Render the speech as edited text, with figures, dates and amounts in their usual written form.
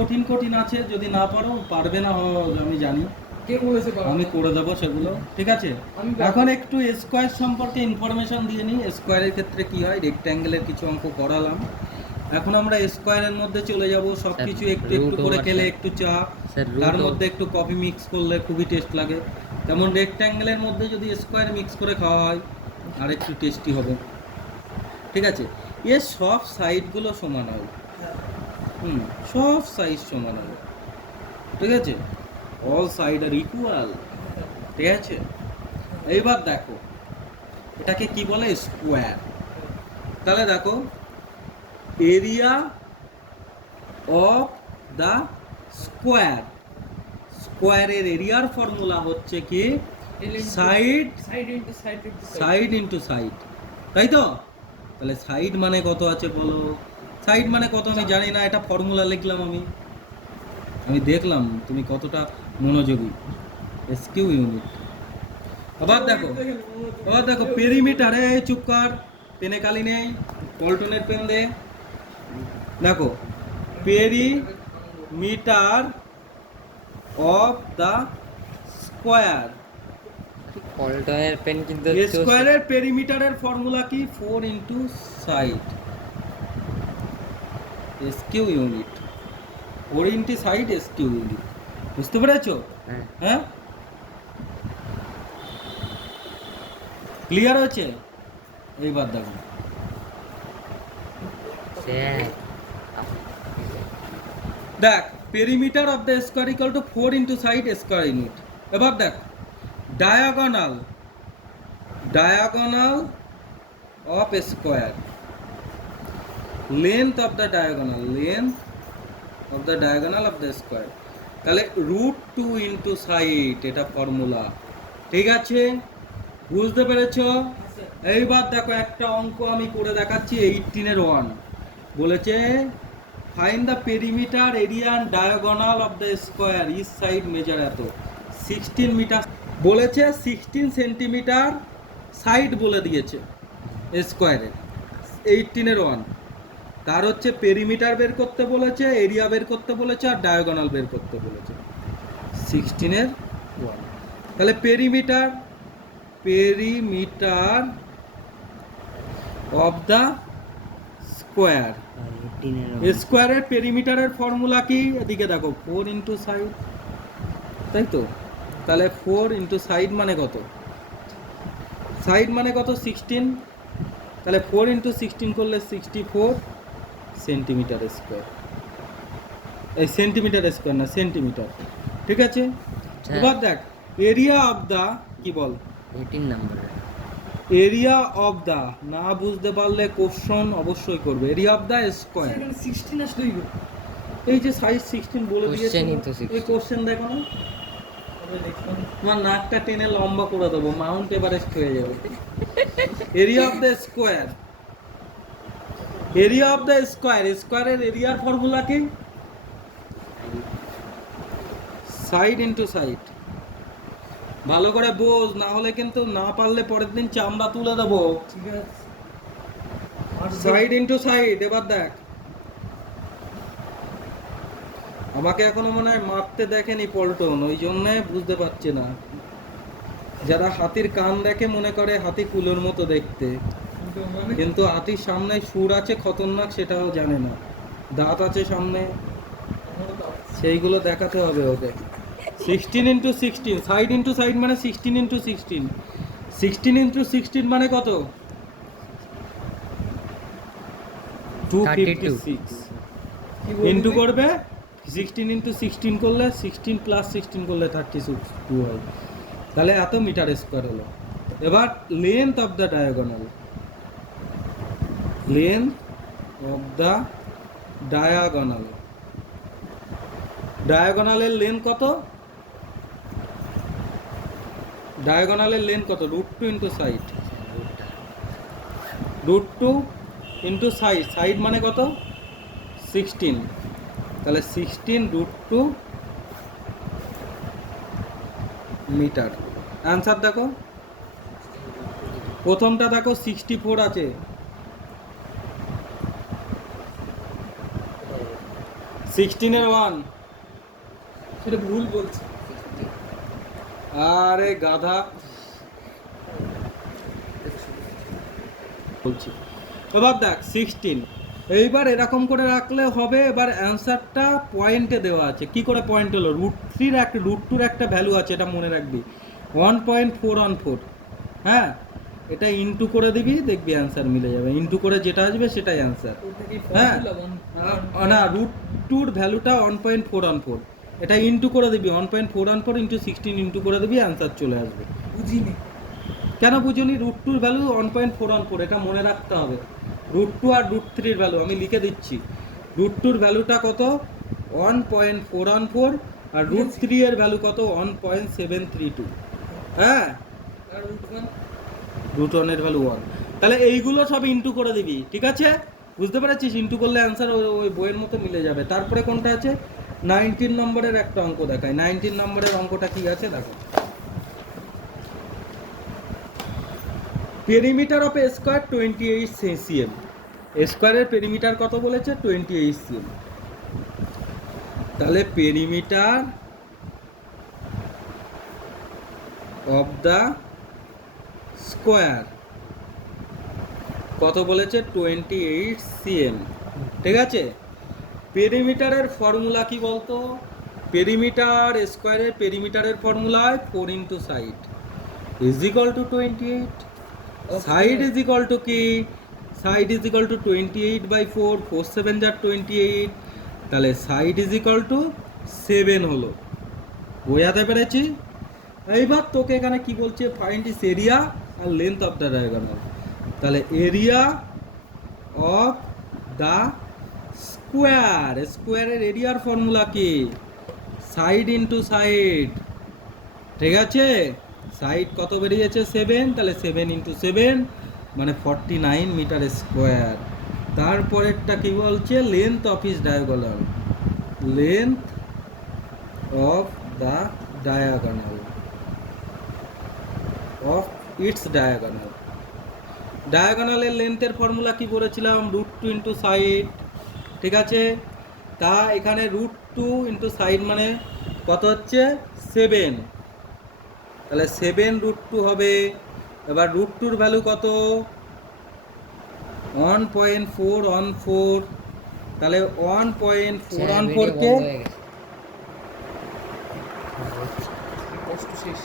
কঠিন কঠিন আছে, যদি না পারো পারবে না আমি জানি, কে বলেছে আমি করে দেবো সেগুলো, ঠিক আছে। এখন একটু স্কোয়ার সম্পর্কে ইনফরমেশন দিয়ে নিই। স্কোয়ারের ক্ষেত্রে কি হয়, রেক্ট্যাঙ্গেলের কিছু অঙ্ক করালাম, এখন আমরা স্কোয়ারের মধ্যে চলে যাব। সব কিছু একটু একটু করে খেলে একটু চা, তার মধ্যে একটু কফি মিক্স করলে খুবই টেস্ট লাগে। তেমন রেক্ট্যাঙ্গেলের মধ্যে যদি স্কোয়ার মিক্স করে খাওয়া হয় আর একটু টেস্টি হবে, ঠিক আছে। এর সব সাইডগুলো সমান হবে, সব সাইজ সমান হবে, ঠিক আছে। অল সাইড আর ইকুয়াল, ঠিক আছে। এইবার দেখো এটাকে কি বলে, স্কোয়ার। তাহলে দেখো এরিয়া অফ দ্য স্কোয়ার, স্কোয়ারের এরিয়ার ফর্মুলা হচ্ছে কি সাইড সাইড ইন্টু সাইড, তাই তো। তাহলে সাইড মানে কত আছে বলো, সাইড মানে কত আমি জানি না, এটা ফর্মুলা লিখলাম আমি দেখলাম তুমি কতটা মনোযোগী। SQ unit. আবার দেখো পেরিমিটারে, চুপ কর, পেনে কালি নেই, পল্টনের পেন দে। দেখো পেরিমিটার অফ দা স্কোয়ার, পল্টনের পেন কিন্তু স্কোয়ারের পেরিমিটারের ফর্মুলা কি 4 into side, SQ unit, 4 into side SQ unit. বুঝতে পেরেছো? হ্যাঁ, ক্লিয়ার হয়েছে? এইবার দেখো দেখ perimeter of the square equal to 4 into side square unit. এবার দেখ diagonal of square, length of the diagonal of the square, তাহলে √2 ইন্টু সাইড, এটা ফর্মুলা, ঠিক আছে। বুঝতে পেরেছো? এইবার দেখো একটা অঙ্ক আমি করে দেখাচ্ছি, 18-এর 1 বলেছে find the perimeter area and diagonal of the square, each side measure এত, 16 মিটার বলেছে, 16 সেন্টিমিটার সাইড বলে দিয়েছে স্কোয়ারের, 18-এর 1। তার হচ্ছে পেরিমিটার বের করতে বলেছে, এরিয়া বের করতে বলেছে, আর ডায়াগোনাল বের করতে বলেছে, 16-এর 1। তাহলে পেরিমিটার অফ দ্য স্কোয়ার, স্কোয়ারের পেরিমিটারের ফর্মুলা কি, এদিকে দেখো 4 ইন্টু সাইড, তাই তো। তাহলে 4 ইন্টু সাইড মানে কত, সাইড মানে কত 16, তাহলে 4 ইন্টু 16 করলে 64 সেন্টিমিটার স্কোয়ার, এই সেন্টিমিটার স্কোয়ার না সেন্টিমিটার, ঠিক আছে। এবার দেখ এরিয়া অফ দা, কি বল 18 নাম্বার, এরিয়া অফ দা, না বুঝতে পারলে কোশ্চেন অবশ্যই করবে, এরিয়া অফ দা স্কোয়ার, 16 আসলেই এই যে সাইজ 16 বলে দিয়েছে, এই কোশ্চেন দেখো না, তোমার নাকটা টেনে লম্বা করে দেবো, মাউন্ট এভারেস্ট হয়ে যাবে। এরিয়া অফ দ্য স্কোয়ার, স্কোয়ারের এরিয়ার ফর্মুলা কি সাইড ইন্টু সাইড। ভালো করে বোঝ, না হলে কিন্তু না পারলে পরের দিন চামড়া তুলে দেবো। ঠিক আছে, সাইড ইন্টু সাইড। এবার দেখ আমাকে এখনো মনে হয় মারতে দেখেনি পল্টন, ওই জন্য বুঝতে পারছে না। যারা হাতির কান দেখে মনে করে হাতি কুলোর মতো দেখতে, কিন্তু হাতির সামনে সুর আছে খতরনাক, সেটাও জানে না। দাঁত আছে সামনে, সেইগুলো দেখাতে হবে ওকে। 16 ইন্টু 16, সাইড ইন্টু সাইড মানে 16 ইন্টু 16, 16 ইন্টু 16 মানে কত 256, ইন্টু করবে 16 ইন্টু 16 করলে 16 প্লাস 16 করলে 32 হয়, তাহলে এত মিটার স্কোয়ার হলো। এবার লেন্থ অফ দ্য ডায়াগোনাল, ডায়াগোনালের লেন্থ কত, ডায়াগোনালের লেন্থ কত, √2 into side, √2 into side, side মানে কত 16, তাহলে 16 √2 মিটার। অ্যান্সার দেখো, প্রথমটা দেখো 64 আছে, 16 এর 1 সেটা ভুল বলছে। আরে গাধা বলছি। এবার দেখ 16, এইবার এরকম করে রাখলে হবে। এবার অ্যান্সারটা পয়েন্টে দেওয়া আছে। কি করে পয়েন্ট হলো? √3 একটা √2 একটা ভ্যালু আছে, এটা মনে রাখবি, 1.414। হ্যাঁ, এটা ইনটু করে দিবি, দেখবি অ্যান্সার মিলে যাবে। ইনটু করে যেটা আসবে সেটাই অ্যান্সার। ওটা কি হ্যাঁ ফর্মুলা না, √2 ভ্যালুটা 1.414, এটা ইনটু করে দিবি, 1.414 ইন্টু 16 ইনটু করে দিবি, অ্যান্সার চলে আসবে। বুঝিনি। কেন বুঝুনি? √2 ভ্যালু 1.414, এটা মনে রাখতে হবে। √2 আর √3 ভ্যালু আমি লিখে দিচ্ছি। √2 ভ্যালুটা কত? 1.414, আর √3 এর ভ্যালু কত? 1.732। হ্যাঁ, আর √1 √1 এর ভ্যালু 1। তাহলে এইগুলো সব ইনটু করে দিবি, ঠিক আছে? বুঝতে পেরেছিস? ইনটু করলে অ্যান্সার ওই বইয়ের মতো মিলে যাবে। তারপরে কোনটা আছে? 19 নম্বরের একটা অঙ্ক দেখায়। 19 নম্বরের অঙ্কটা কি আছে দেখো। Perimeter of A square 28 cm। স্কোয়ারের পেরিমিটার কত বলেছে? 28 cm। তাহলে পেরিমিটার অফ দা স্কোয়ার কত বলেছে? 28 cm। ঠিক আছে, পেরিমিটারের ফর্মুলা কি বলতো? পেরিমিটার স্কোয়ারের পেরিমিটারের ফর্মুলা হয় 4 into side is equal to 28। Side is equal to কি? সাইড ইজ ইকাল টু 28/4, 4 7 যা 28। তাহলে সাইড ইজ ইকাল টু 7 হলো। বোঝাতে পেরেছি? এইবার তোকে এখানে কি বলছে? ফাইন্ড ইস এরিয়া আর লেন্থ অফ দ্য ডায়াগোনাল। তাহলে এরিয়া অফ দ্য স্কোয়ার, স্কোয়ারের এরিয়ার ফর্মুলা কি? Side into side. ঠিক আছে, সাইড কত বেরিয়েছে? 7, তাহলে 7 ইন্টু 7 মানে 49 মিটার স্কোয়ার। তারপরেরটা কি বলছে? Length of is diagonal, length of the diagonal of its diagonal. ডায়াগোনালের লেন্থের ফর্মুলা কি বলেছিলাম? √2 ইন্টু সাইড। ঠিক আছে, তা এখানে √2 ইন্টু সাইড মানে কত হচ্ছে? 7। তাহলে 7 √2 হবে। এবার √2 ভ্যালু কত? 1.414। তাহলে 1.414 কে কষ্ট শেষ।